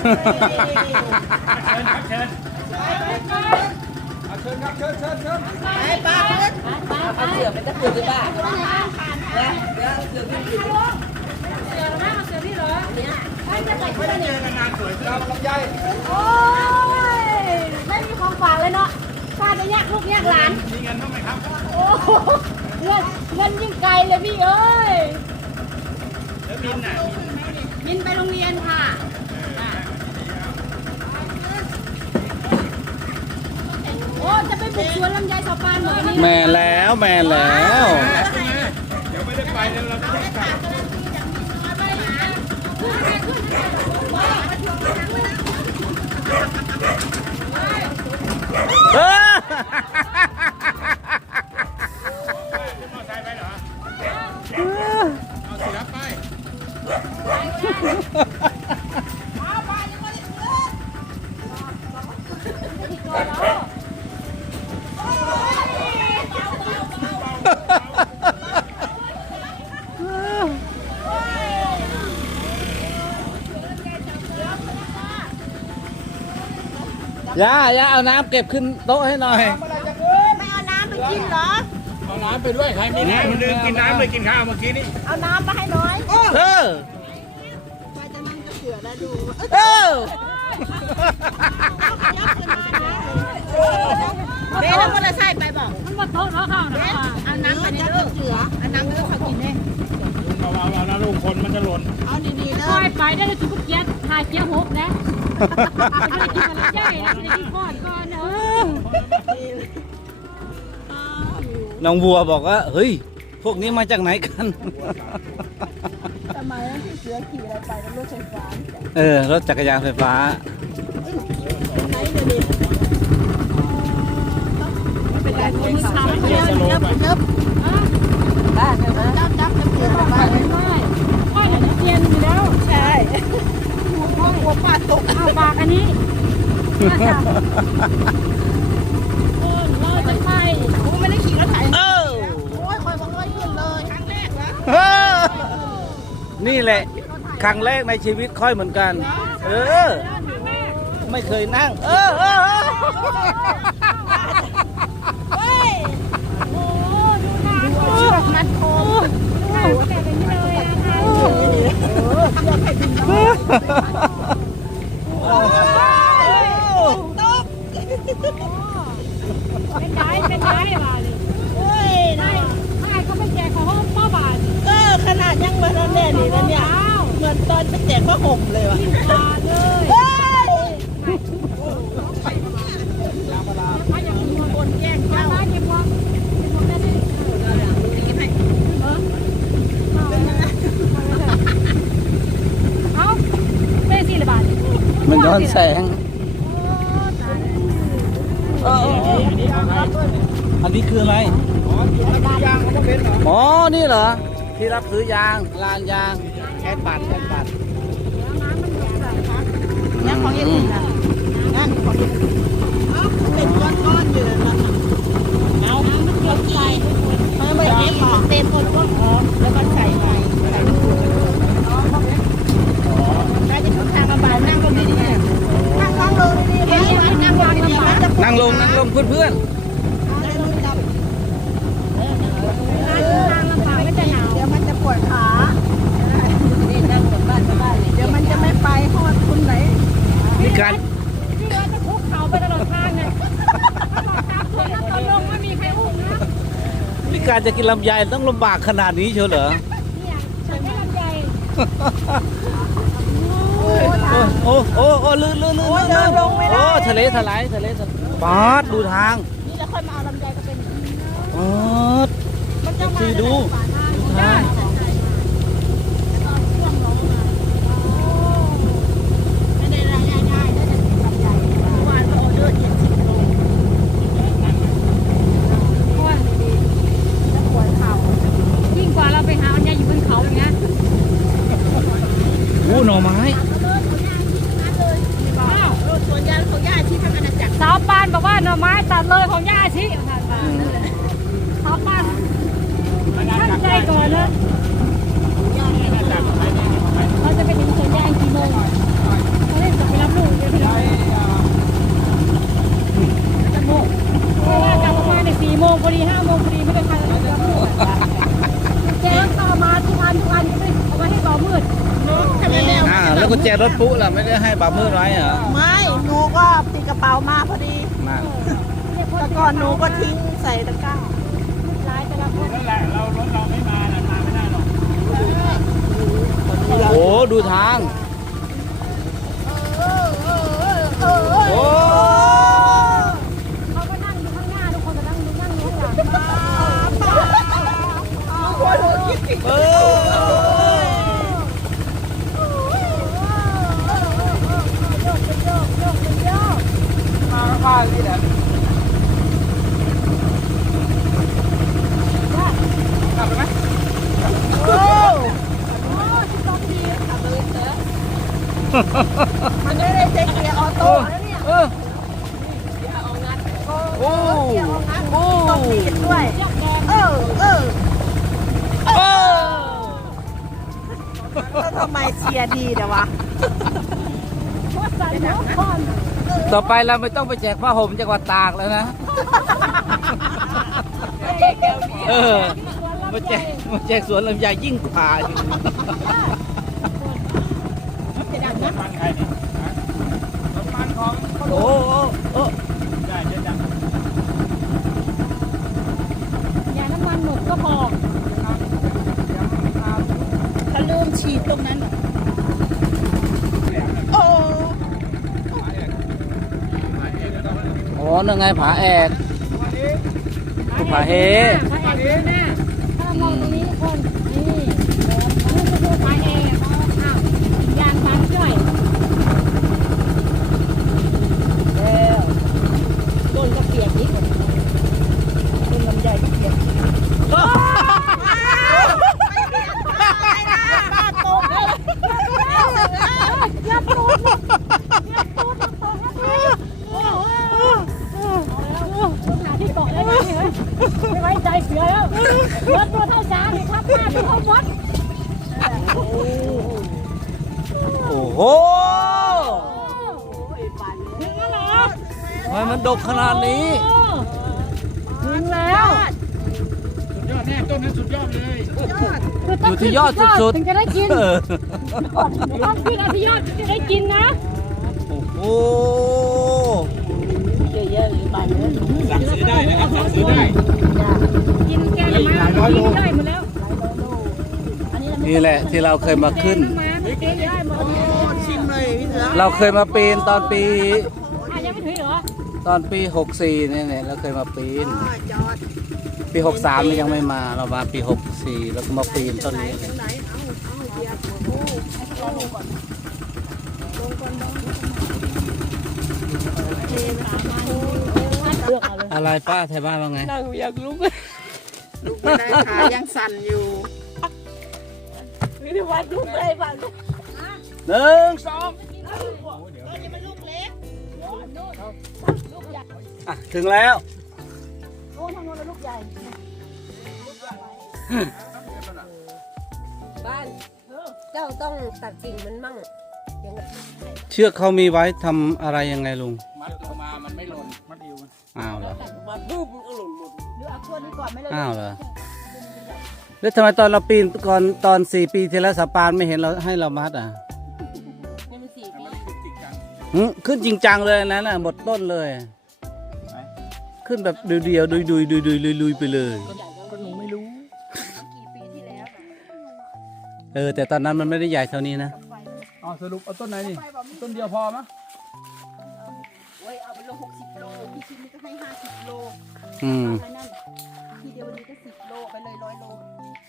เชิญครับเชิญเชิญเชิญไปป้าเอาเสือไปตะกุดหรือเปล่าเนี่ยเดี๋ยวเอาเสือไปติดเราลำไยโอ้ยไม่มีของฝากเลยเนาะข้าจะแยกลูกแยกหลาน มีเงินบ้างไหมครับ โอ้เงินเงินยิ่งไกลเลยพี่เอ้ยแล้วมินน่ะมินไปโรงเรียนค่ะ โอ้จะไปบุกสวนลำไยชาวบ้านเหมือนนี้แม่แล้วแม่แล้ว เดี๋ยวไม่ได้ไปเดี๋ยวเราไม่ได้กลับเออ มอไซค์ไปเหรอเอาเสือไป ย่าย่าเอาน้ำเก็บขึ้นโต๊ะให้หน่อย ไม่เอาน้ำไปกินเหรอ เอาน้ำไปด้วยใครมีน้ำมันลืมกินน้ำเลยกินข้าวเมื่อกี้นี่เอาน้ำมาให้น้อยเออไปจะนั่งกับเสือแล้วดูเออเบสเอามอเตอร์ไซค์ไปบอกมันหมดโทษแล้วค่ะเบสเอาน้ำมาในเรื่องเสือเอาน้ำมาให้เขากินเองเอาเอาเอานะลูกคนมันจะหล่นเอาดีๆเลคอยยไปได้เลยทุกเกียร ติถ่ายเกียร์หกนะไม่ได้กินอะไรใหญ่นะไม่ได้กินก่อนก่อนเนอะน้องบัวบอกว่า เฮ้ย พวกนี้มาจากไหนกันทำไมที่เสือขี่อะไรไปแล้วรถไฟฟ้าเออ รถจักรยานไฟฟ้าไหนเดี๋ยวนี้มือขาไม่เดี๋ยวสโลว์ไปเนิบบ้านเลยนะจับจับเสือไปบ้านไม่ค่อยเห็นเกียร์อยู่แล้ว ใช่ หัวหัวปาดตกเอาปากอันนี้มาจับโอ้ยเราจะไปกูไม่ได้ขี่รถไถเออโอ้ยคอยบอกว่าขึ้นเลยครั้งแรกวะเออนี่แหละ ครั้งแรกในชีวิตค่อยเหมือนกัน เออ ไม่เคยนั่ง เออเออเออเฮ้ยโอ้ดูหน้าเชือกมัดคอหน้าแกเป็นนี่เลยนะคะเออทำยังไงบินน้อยโอ้ยตก เป็นได้เป็นได้มาเลยโอ้ยใช่ใช่เขาไปแจกของห้อบาทเออขนาดยังมาแล้วแน่นี่นะเนี่ย เหมือนตอนไปแจกผ้าห่มเลยว่ะบาทเลย ถ้าอย่างนี้ คนแย่ง มา เจ้า บ้านเก็บวางเก็บวางได้เลยเออเอาเป็นสี่ละบาท มันย้อนแสงโอ้ตายเออเออเอออันนี้คืออะไรยางเขาก็เป็นเหรออ๋อ นี่เหรอ ที่รับซื้อยางลานยางแอนบัตรแอนบัตรนั่นของยังอื่นนะนั่นของยังอื่นเอ้าเป็นก้อนๆอยู่นะเอาเราใส่เออไม่เก็บของเต็มหมดก็อ๋อแล้วก็ใส่ไปใส่ในถุงได้จะทุกทางกระบาด นั่งลงนั่งลงดีๆไหมนั่งลงดีๆมันเพื่อนเดี๋ยวมันจะปวดขาเดี๋ยวมันจะไม่ไปเพราะว่าคุณไหนมีการพี่เอิร์ธจะคุกเขาไปตลอดทางเนี่ยตอนนั้นตอนลงไม่มีใครอุ้มนะมีการจะกินลำไยต้องลำบากขนาดนี้เชียวเหรอ เนี่ยฉันไม่ลำใหญ่ โอ้โอ้โอ้โอ้ลื่นลื่นลื่นลื่นลื่นโอ้ทะเลทลายทะเลทลายปาดดูทางนี่แล้วค่อยมาเอาลำไยก็เป็นปาดมันจะมาซีดูดูทาง ไม่ได้รายได้ได้ได้แต่สิบลำไยเมื่อวานก็ออเดอร์เจ็ดสิบโล เพราะว่า แล้วปวดเข่า ยิ่งกว่าเราไปหาอันใหญ่อยู่บนเขาอย่างเงี้ย โอ้หน่อไม้ อ้าว เออสวนยางของย่าที่ทางอาณาจักร สาวปานบอกว่าหน่อไม้ตัดเลยของย่าชิผ่านมาสาวปานตั้งใจก่อนนะเราจะไปถึงสวนยางกี่โมงเราเล่นจะไป กุญแจ รถปุ๊ล่ะไม่ได้ให้บ่าวมืดไว้เหรอไม่หนูก็ติดกระเป๋ามาพอดีนั่นแต่ก่อนหนูก็ทิ้งใส่ตะกร้าลายแต่ละคนนั่นแหละเรารถเราไม่มาน่ะมาไม่ได้หรอกโอ้ดูทางโอ้เขาก็นั่งอยู่ข้างหน้าทุกคนก็นั่งอยู่นั่งอยู่ข้างหลังเออโยกเป็นโยกโยกเป็นโยก มาข้างนี่แหละกลับไปไหมโอ้โอ้ชิบต้องดีมันไม่ได้ใช้เกียร์ออโต้นะเนี่ยเออโอ้โอ้ต้องดีดด้วยเรียกแดงเออเออโอ้แล้วทำไมเชียร์ดีเดี๋ยววะโค ตรสั่นทุกคนต่อไปเราไม่ต้องไปแจกผ้าห่มจังหวัดตากแล้วนะเออมาแจกมาแจกสวนลำไยยิ่งกว่าอีกรถมันใครนี่ฮะรถมันของโอ้โอ้โอ้ ได้เจ๊จัง อย่าน้ำมันหมดก็พอ ถ้าลืมฉีดตรงนั้นน่ะโอ้ โอ้ นั่นไงผาแอกผาเฮอกเนี่ยถ้ามองตรงนี้ทุกคนนี่นี่ก็คือพระเอกอ้าวยางบางจ่อยแล้วต้นก็เปียกนิดต้นลำไยก็เปียกตกเลยยับตูดยับตูดยับตูดยับตูดโอ้โหหาที่เกาะได้ไหมเฮ้ยไม่ไว้ใจเสือ แล้วรถตัวเท่าจานเลยครับหน้าที่เขาบดโอ้โหถึงแล้วเหรอทำไมมันดกขนาดนี้ ถึงแล้วสุดยอดแน่ต้นนั้นสุดยอดเลยคือต้อองยู่ที่ยอดสุดๆถึงจะได้กินเออต้องขึ้นเอาที่ยอดถึงจะได้กินนะ โอ้โห สั่งซื้อได้นะครับสั่งซื้อได้ กินแกละมากินได้หมดแล้วนี่แหละที่เราเคยมาขึ้นมาไม่กินได้หมดชิมเลยพี่เสือเราเคยมาปีนตอนปีอะยังไม่ถึงเหรอตอนปี 64เนี่ยเนี่ยเราเคยมาปีนจอดปี 63เนี่ยยังไม่มาเรามาปี 64 แล้วก็มาปีนต้นนี้ไหนเอาเอาเบียร์โอ้ลงก่อนลงก่อนลงเทไปหามันเลือกเอาเลยอะไรป้าไทยบ้านว่าไง นั่งอยากลุกลุกไม่ได้ขายังสั่นอยู่วิธีวัดลุกได้บ้างหนึ่งสองอย่ามันลูกเล็กอะถึงแล้วโอ้ทางโน้นลูกใหญ่ บ้านเจ้าต้องตัดกิ่งมันมั่งอย่างนั้นเชือกเขามีไว้ทำอะไรยังไงลุง อ้าวเหรอ มาบูบมันก็หล่นหมดหรือเอาตัวนี้ก่อนไหม่เลยอ้าวเหรอ แล้วทำไมตอนเราปีนก่อนตอนสี่ปีที่แล้วสปานไม่เห็นเราให้เรามัดอะนี่มันสี่ปีหึขึ้นจริงจังเลยอันนั้นน่ะหมดต้นเลย ขึ้นแบบเดียวๆดุยดุยดุยดุยลุยลุยไปเลย ก็หนูไม่รู้กี่ปีที่แล้วน่ะเออ แต่ตอนนั้นมันไม่ได้ใหญ่เท่านี้นะ เอาสรุปเอาต้นไหนนี่ ต้นเดียวพอมั้ยโอ้ยเอาไปลงหกสิบ ชิ้นนี้ก็ให้ห้าสิบโลอืมเอาไปนั่นทีเดียววันนี้ก็สิบโลไปเลยร้อยโล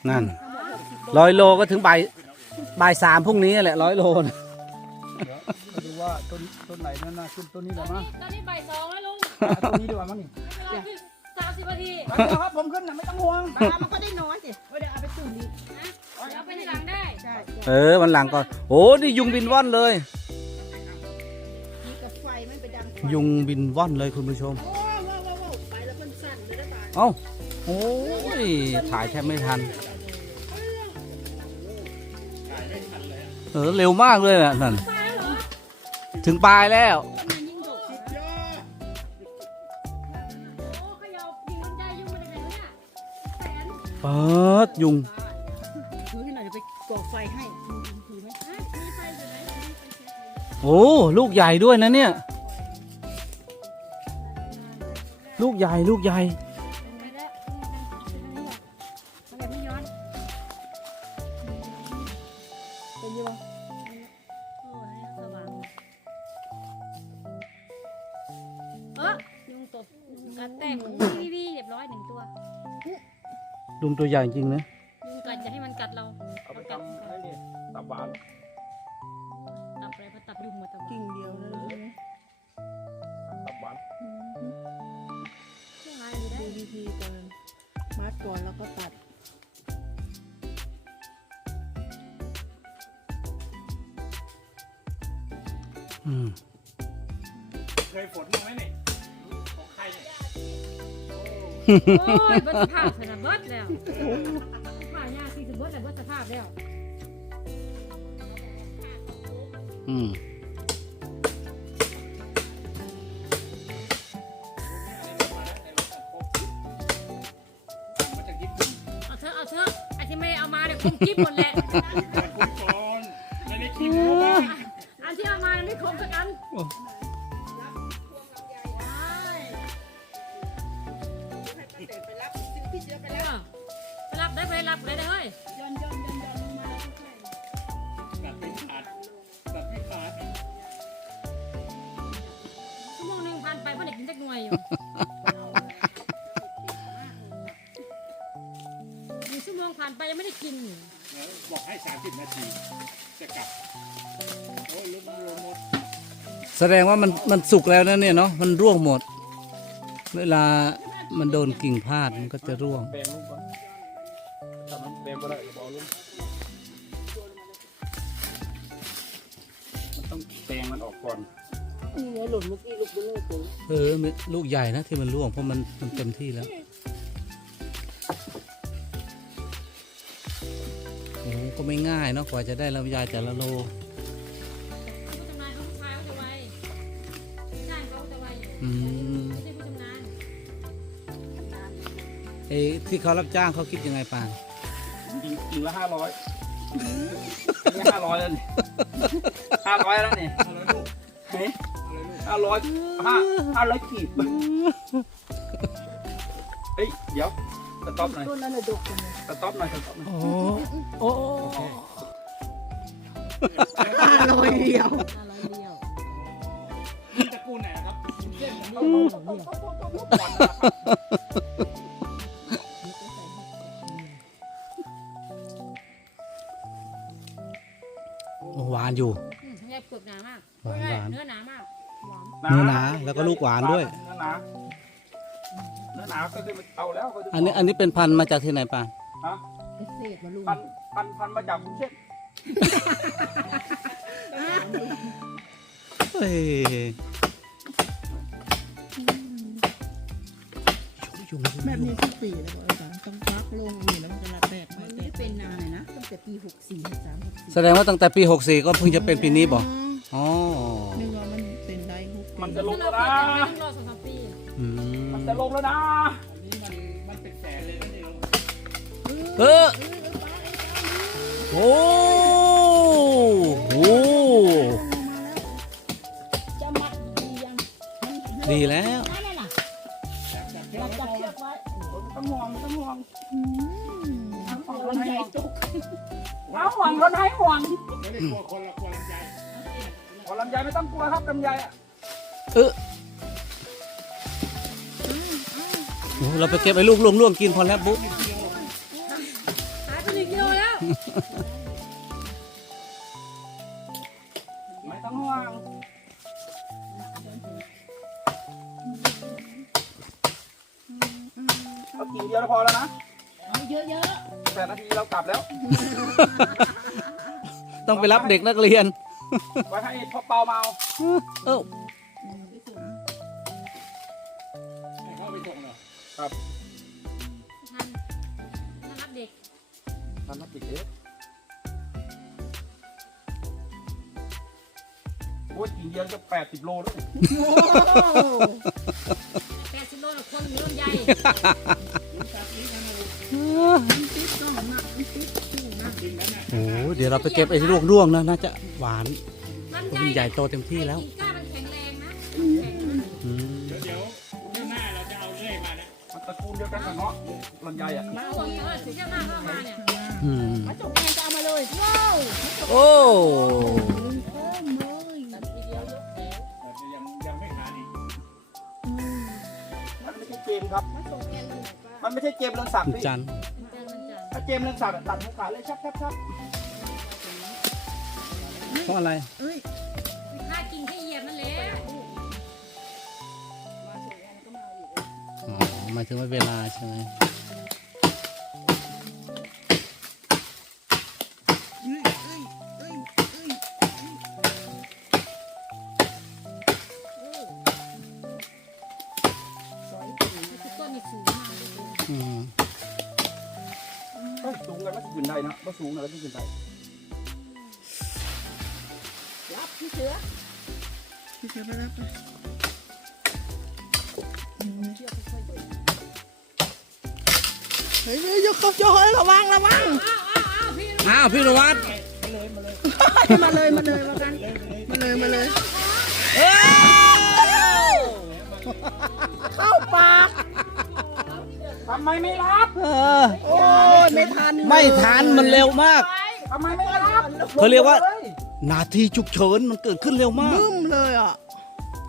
นั่นทั้งหมดหกสิบโลร้อยโลก็ถึงบ่ายบ่ายสามพรุ่งนี้แหละร้อยโลนะมาดูว่าต้นต้นไหนนั่นน่าขึ้นต้นนี้แหละมั้งตอนนี้บ่ายสองแล้วลุงเอาต้นนี้ดีกว่ามั้งนี่เวลาขึ้นสามสิบนาทีไปเดี๋ยวครับผมขึ้นนะไม่ต้องห่วงปลามันก็ได้น้อยสิเดี๋ยวเอาไปตุ่มดินะเดี๋ยวเอาไปที่หลังได้ ใช่ เออวันหลังก่อนโอ้นี่ยุงบินว่อนเลย ยุงบินว่อนเลยคุณผู้ชม เอ้า โอ้ย ถ่ายแทบไม่ทัน เออ เร็วมากเลยน่ะนั่น ถึงปลายแล้ว เปิดยุงถือให้หน่อยไปก่อไฟให้ถือไหมมีไฟอยู่ไหนโอ้ ลูกใหญ่ด้วยนะเนี่ย ใหญ่ลูกใหญ่เป็นไปแล้วมันแบบไม่ย้อเป็นยังไงบ้างเออยุงตบกัดแตกวิวีเรียบร้อยหนึ่งตัวลุงตัวใหญ่จริงนะ อืมเคยฝนมาไหมนี่ของใครเนี่ยโอ้ยเบิดสภาพสนะเบิดแล้วผ่ายาสี่สิบเบิดแล้วเบิดสภาพแล้วอืมมาจากญี่ปุ่นเอาเถอะเอาเถอะไอ้ที่ไม่เอามาเนี่ยคงกิ๊บหมดแหละ คุณโจนไม่ได้คิดรู้ว่า อันที่เอามา ไม่คมสักอันโอ้ไปรับได้ไปรับได้เลยตัดไม่ขาดตัดไม่ขาดชั่วโมงหนึ่งพันไปเพื่อนเด็กกินจักหน่วยอยู่หนึ่งชั่วโมงผ่านไปยังไม่ได้กิน บอกให้30นาทีจะกลับ โอ้ยลุกลงหมดแสดงว่ามันมันสุกแล้วนะเนี่ยเนาะมันร่วงหมด เวลามันโดนกิ่งพาดมันก็จะร่วงแบงลูกก่อนทำมันแบงก็ได้อย่าบอกลุงมันต้องแปลงมันออกก่อน นี่ไงหล่นเมื่อกี้ลูกเบลอตัวเออมันลูกใหญ่นะที่มันร่วงเพราะมันมันเต็มที่แล้วโอ้ก็ไม่ง่ายเนาะกว่าจะได้ลำไยแต่ละโล อยู่อืมไม่ใช่ผู้ชำนาญเอ้ที่เขารับจ้างเขาคิดยังไงปานจริงจริงละห้าร้อยนี่ห้าร้อยแล้วนี่ห้าร้อยแล้วนี่เฮ้ยห้าร้อยห้าห้าร้อยขีดเฮ้ย เดี๋ยวสต็อปหน่อยต้นนั้นน่ะดกจังเลยสต็อปหน่อยสต็อปหน่อยโอ้โอ้ห้าร้อยเดียว หวานอยู่อืมยายเปลือกหนามากหวานไม่หวานเนื้อหนามากหวานเนื้อหนาแล้วก็ลูกหวานด้วย เนื้อหนาเนื้อหนาก็จะเอาแล้วก็จะอันนี้อันนี้เป็นพันธุ์มาจากที่ไหนปานฮะเกษตรมาลุงพันพันพันมาจากกรุงเทพเฮ้ย ยุงแบบนี้ทุกปีเลยบอกอาจารย์ต้องพักลงนี่แล้วมันจะระแตกไม่ได้เป็นนานเลยนะตั้งแต่ปีหกสี่หกสามหกสี่แสดงว่าตั้งแต่ปี 64 ก็เพิ่งจะเป็นปีนี้บอกอ๋อนึกว่ามันเป็นได้หกปีมันจะลงถ้าแล้วเรานะเปิดกันไม่ต้องรอสองสามปีอืมมันจะลงแล้วนะนี่มันมันเป็นแสนเลยนะนี่เออโอ้โหจะมัดดียังมันดีแล้ว คนให้ห่วงไม่ได้กลัวคนละกลัวลำไยกลัวลำไยไม่ต้องกลัวครับลำไยอะเออโอ้เราไปเก็บไอ้ลูกล่วงล่วงๆกินพอแล้วบุ๊หายไปหนึ่งกิโลแล้วไม่ต้องห่วงเอากิ่งเดียวพอแล้วนะเยอะแปดนาทีเรากลับแล้ว ต้องไปรับเด็กนักเรียน ไว้ให้พ่อเปาเมาเออให้เข้าไปส่งเหรอครับทันทันรับเด็กทำนักติดเด็กโอ้ยกิ่งเดียวจะแปดสิบโลแล้วแปดสิบโลละคนเหลือลำไย โอ้เดี๋ยวเราไปเก็บไอ้ลูกล่วงๆนะน่าจะหวานมาำไยใหญ่โตเต็มที่แล้วกิ่งก้านมันแข็งแรงนะอืมมันตระกูลเดียวกันกับเงาะลำไยอะส่วนเออถึงจะมาเข้ามาเนี่ยอืมมาส่งแอนจะเอามาเลยว้าวโอ้มันไม่ใช่เกมครับ มันไม่ใช่เกมเรื่องศักดิ์พี่จันทร์ถ้า เกมเรื่องศักดิ์อะตัดหัวขาดเลยชับชับชับเพราะอะไรถ้ากินแค่เหยียบนั่นแหละอ๋อหมายถึงว่าเวลาใช่ไหมต้นนี่สูงมากเลยอืม เอ้ยสูงกันขึ้นได้นะว่สูงอะไรไม่ขึ้นได้รับพี่เสือพี่เสือไปรับไปเฮ้ยยกเขายกระวังระวังอ้าวอ้าวอ้าวพี่อ้าวพี่นวัดมาเลยมาเลยมากันมาเลยมาเลยเข้าปาก ทำไมไม่รับเออโอ้ยไม่ทันไม่ทันมันเร็วมาก ทำไมไม่รับเขาเรียกว่า นาทีฉุกเฉินมันเกิดขึ้นเร็วมากบึ้มเลยอะ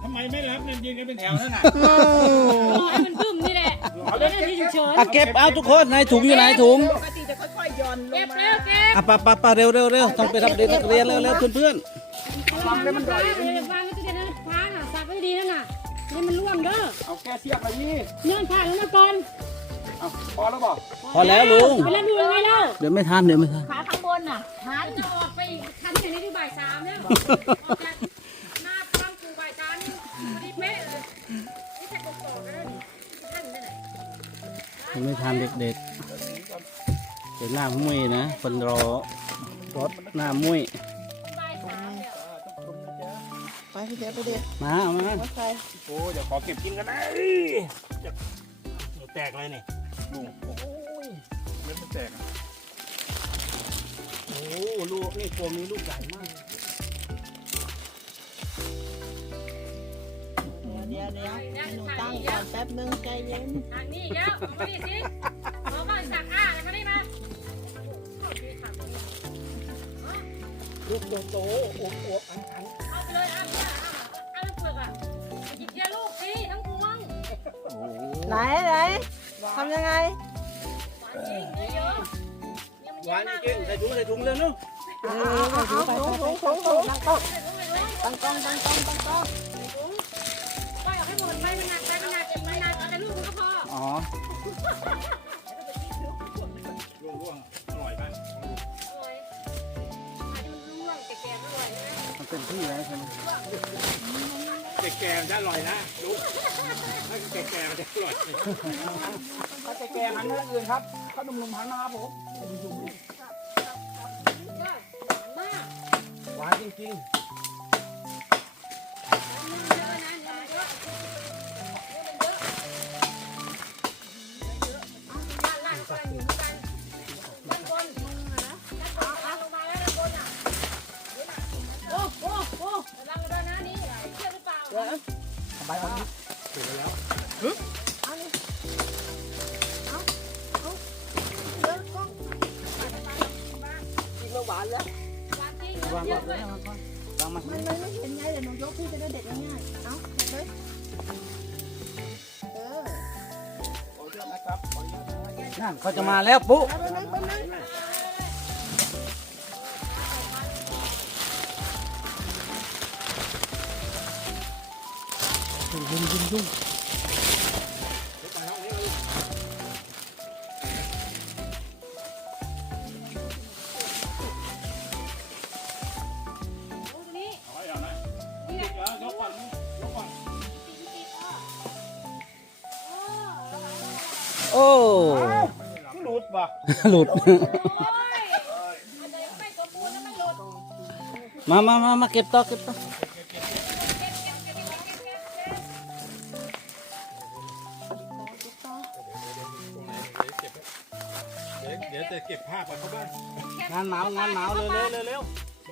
ทำไมไม่รับเนี่ยยืนกันเป็นแถวนั่นน่ะโอ้รอให้มันบึ้มนี่แหละเดี๋ยวนาทีฉุกเฉินอะเก็บเอาทุกคนในถุงอยู่ไหนถุงปกติจะค่อยๆย่อนลเก็งบมาเร็วเก็บอะปะปะปะเร็วเร็วเร็วต้องไปรับเด็กนักเรียนเร็วเร็วเพื่อนเพื่อนทำให้มันวาใหญ่งเลยวางไว้ตัวเดียวนะฟ้าน่ะสักไว้ดีนั่นน่ะให้มันร่วงเด้อเอาแก้เสียบไปนี่เนื่องผ่านแล้วนะก่อน เอาพอแล้วบอกพอแล้วลุง ไปแล้วดูยังไงเล่าเดี๋ยวไม่ทันเดี๋ยวไม่ทัน ขาข้างบนน่ะทัมันนจะออกไปอีกคันอย่างนี้ที่บ่ายสามเนี่ยออกจากหน้าปั๊มกูบ่ายสามนี่พอดีเป๊ะเลยนี่แค่กบๆกันแล้วนี่ท่านไปไหนยังไม่ทันเด็กๆเป็นหน้ามุ้ยนะคนรอรถหน้ามุ้ยบ่ายสามเนี่ย ไปพี่เสือไปเด็ดมาเอามามาใส่โอ้เดี๋ยวขอเก็บกินกันนะจะ แตกเลยนี่ลุงโอ้ยเม็ดมันแตกอะโอ้ลูกนี่ตัวนี้ลูกใหญ่มากเดี๋ยวเดี๋ยวเดี๋ยวหนูตั้งก่อนแป๊บนึงใจเย็นทางนี้อีกแล้วเอามาดิสิเอามาสักอะมาดิมาลูกโตๆอวบๆอันเอาไปเลยเอาไปเลยเอาเอาเปลือกอะหยิบเทียลูกสิทั้งพวงๆโอ้โห ไหนไหนทำยังไงหวานจริงเยอะเนี่ยมันเยวหาอะนมากจริงใส่ถุงใส่ถุงเร็วเนาะเอาเอาเอาเอาถุงถุงถุงตั้งกล้องตั้งกล้องตั้งกล้องตั้งกล้องปล่อยออกให้หมดไปมันหนักไปมันหนักไปมันหนักเอาแต่ลูกมันก็พออ๋อร่วงๆอร่อยมากอร่อยอันนี้มันร่วงแก่ๆอร่อยนะมันเป็นที่แล้วใช่ไหม แก่ๆมันจะอร่อยนะลุงถ้าแก่ๆมันจะอร่อยถ้าแก่ๆหันมาทางอื่นครับถ้าหนุ่มๆหันมาครับผมมากหวานจริงเเขาจะมาแล้วปุ๊เอาไปนั่งไปนั่ง หลุดโอ้ยมันจะยังไม่สมบูรณ์แล้วมันหลุด มามามามาเก็บต่อเก็บต่อเดี๋ยวเดี๋ยวจะเก็บภาพก่อนเข้าบ้านงานหนาวงานหนาวเร็วเร็วเร็วเร็ว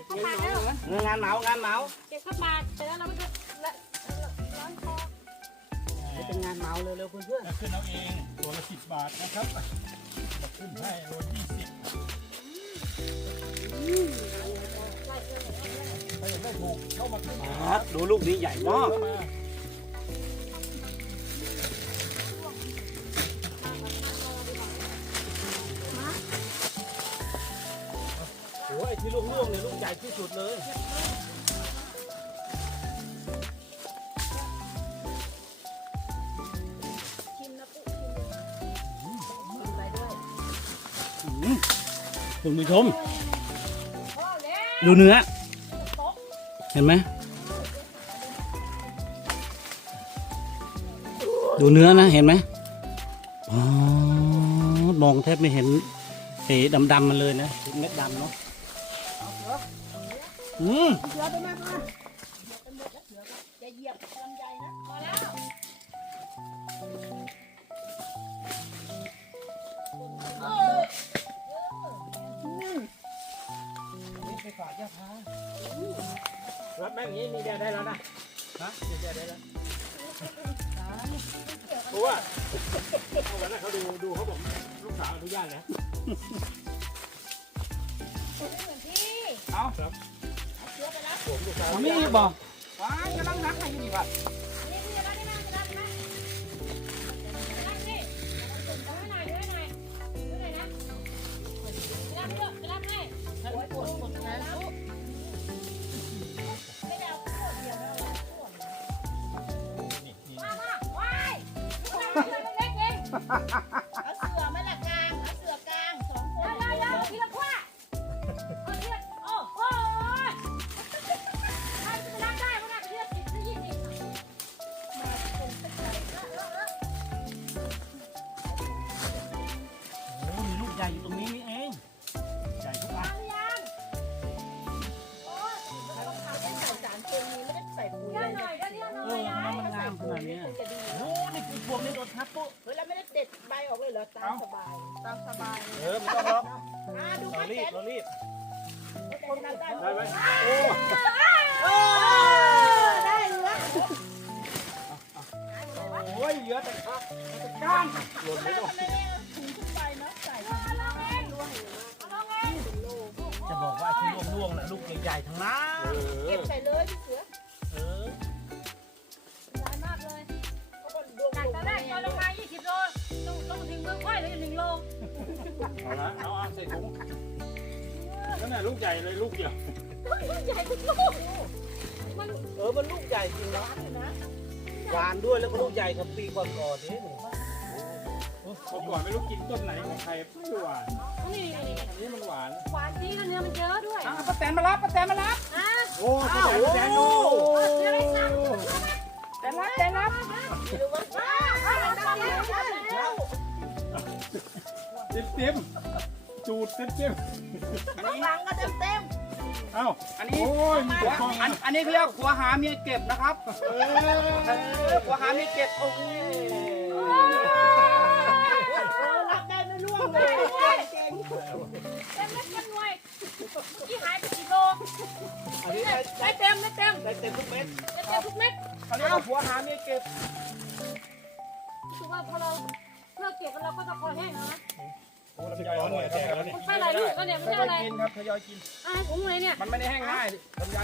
เข้าปากแล้วเอองานเหมางานเหมาเก็บเข้าปากเสร็จแล้วเราก็จะละร้อนคอนี่เป็นงานเหมาเร็วๆเพื่อนขึ้นเอาเองตัวละสิบบาทนะครับมา ขึ้นให้โลยี่สิบถ้าอยากได้ถูกเข้ามาขึ้นๆครับดูลูกนี้ใหญ่มากเข้ามาโอ้ยที่ลูกล่วงเนี่ยลูกใหญ่ที่สุดเลย คุณผู้ชม ดูเนื้อ เห็นไหม ดูเนื้อนะ เห็นไหมอ๋อมองแทบไม่เห็นสีดำๆมันเลยนะเม็ดดำเนาะอืมเสือไปมากมาอย่าเหยียบลำไยนะพอแล้ว รับแม่งนี้มีแดดได้แล้วนะฮะมีแดดได้แล้วเพราะว่าเอาวันนั้นเขาดูดูเขาบอกลูกสาวอนุญาตแล้วเอาผมลูกสาวเอามีดบอกว้ายกำลังนักให้อยู่นี่วะ ha ha ha วงน่ะลูกใหญ่ๆทั้งนั้นเก็บใส่เลยพี่เสือเออใหญ่มากเลยเขาบอกดวงจากตอนแรกตอนลงมา 20 โลลงลงถึงเมืองค่อยเหลย1โลเอาละเอาเอาใส่ถุงนั่นน่ะลูกใหญ่เลยลูกเดียวใหญ่ทุกลูกมันเออมันลูกใหญ่จริงเนาะหวานด้วยแล้วก็ลูกใหญ่กว่าปีก่อนๆนี่ เขาก่อนไม่รู้กินต้นไหนของใครไม่หวานนี่นี่อันนี้มันหวาน หวานจริงแล้วเนื้อมันเยอะด้วยอะป้าแตนมารับป้าแตนมารับอะโอ้แสดงแสดงดูเนื้อไม่ซ้ำแตนรับแตนรับเต็มเต็มจูดเต็มเต็มหลังก็เต็มเต็มเอ้าอันนี้โอ้ยมีหัวแต่กล้องอันอันนี้เขาเรียกหัวหาเมียเก็บนะครับเอเอออหัวหาเมียเก็บโอ้ยโอ้รับ ได้ไม่ร่วงเลยเก่งเต็มไม่เต็มหน่วยที่หายไปกี่โลอันนี้ได้ไม่เต็มไม่เต็มได้เต็มทุกเม็ดไม่เต็มทุกเม็ดเขาเรียกว่าหัวหาเมียเก็บ คือว่าพอเราเพื่อเก็บเราก็จะคอแห้งนะโอ้ ลำไยร้อนหน่อยแตกแล้วนี่มันใช่อะไรลูกก็เนี่ยไม่ทใช่ยออะไรยกินครับทยอยกิน อะให้ผมเลยเนี่ยมันไม่ได้แห้งง่ายลำไย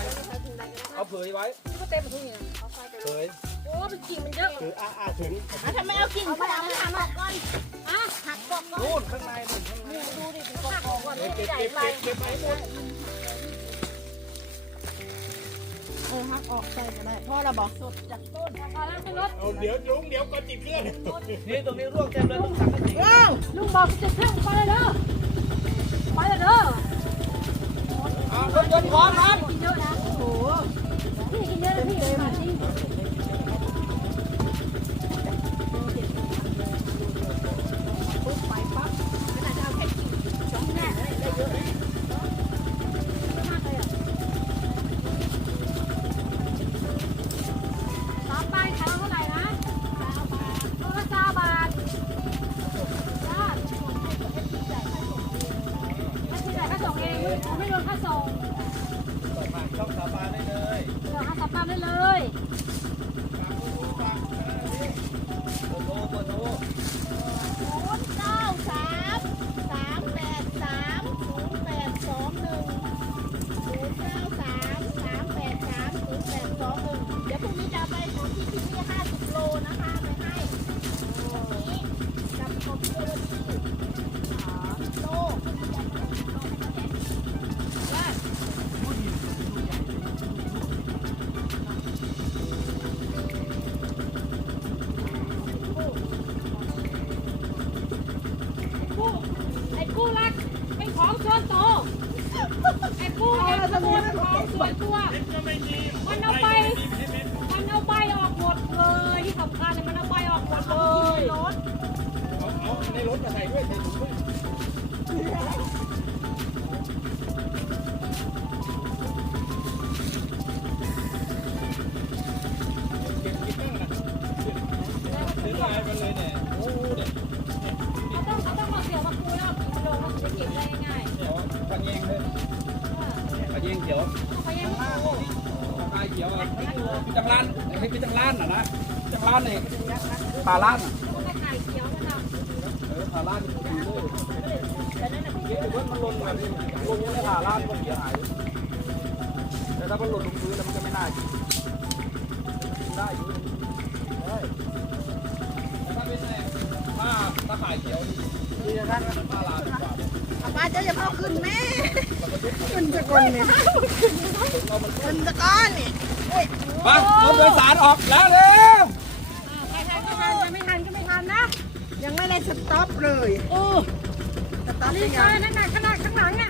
เอาเผยไว้ก็เต็มทุกอย่างเผยโอ้เป็นกิ่งมันเยอะถืออาอาถึงอะทำไมเอากิ่งพลังหักออกก่อนอะหักบอกก่อนนู่นข้างในนู่นข้างในดูดิเป็นกองกองก่อนเก็บเก็บเก็บเก็บไปหมด เออหักออกใส่ก็ได้พ่อเราบอกสดจากต้นพอแล้วขึ้นรถเอาเดี๋ยวยุงเดี๋ยวก่อนจิบเครื่องนี่ตรงนี้ร่วงเต็มเลยต้องสั่งกระถิ่นลุงบอกจะเครื่องไปเลยเด้อไปเลยเด้อเอารถยนต์พร้อมครับกินเยอะนะโอ้โหพี่กินเยอะนะพี่เลยจริงปุ๊บไปปั๊บขนาดเอาแค่กิ่งสองแง่ได้เยอะ นี้จะเอาไปส่งที่ที่นี่ห้าสิบโลนะคะ ไอ้านน่ะนะจังร้านนี่ป่าร้านอะพวกไก่เขียวมันอะเออป่าร้านอยู่เขียวมันลงแบบนี้ลงในป่าร้านมันเสียหายแต่ถ้ามันหล่นลงพื้นแล้วมันก็ไม่น่ากินได้อยู่ได้แต่ถ้าถ้าตะไคร้เขียวนี่ที่จะนั่งป่าร้านกว่าป้าเจ้าอย่าพ่อขึ้นแม่ขึ้นจะก่อนเนี่ยขึ้นจะก้อนเนี่ย ไปรถโดยสารออกแล้วเร็วใครๆก็ทันจะไม่ทันก็ไม่ทันนะ ยังไม่ได้สต็อปเลย โอ้สต็อปรียับงไปนั่นน่ะขนาดข้างหลังอะ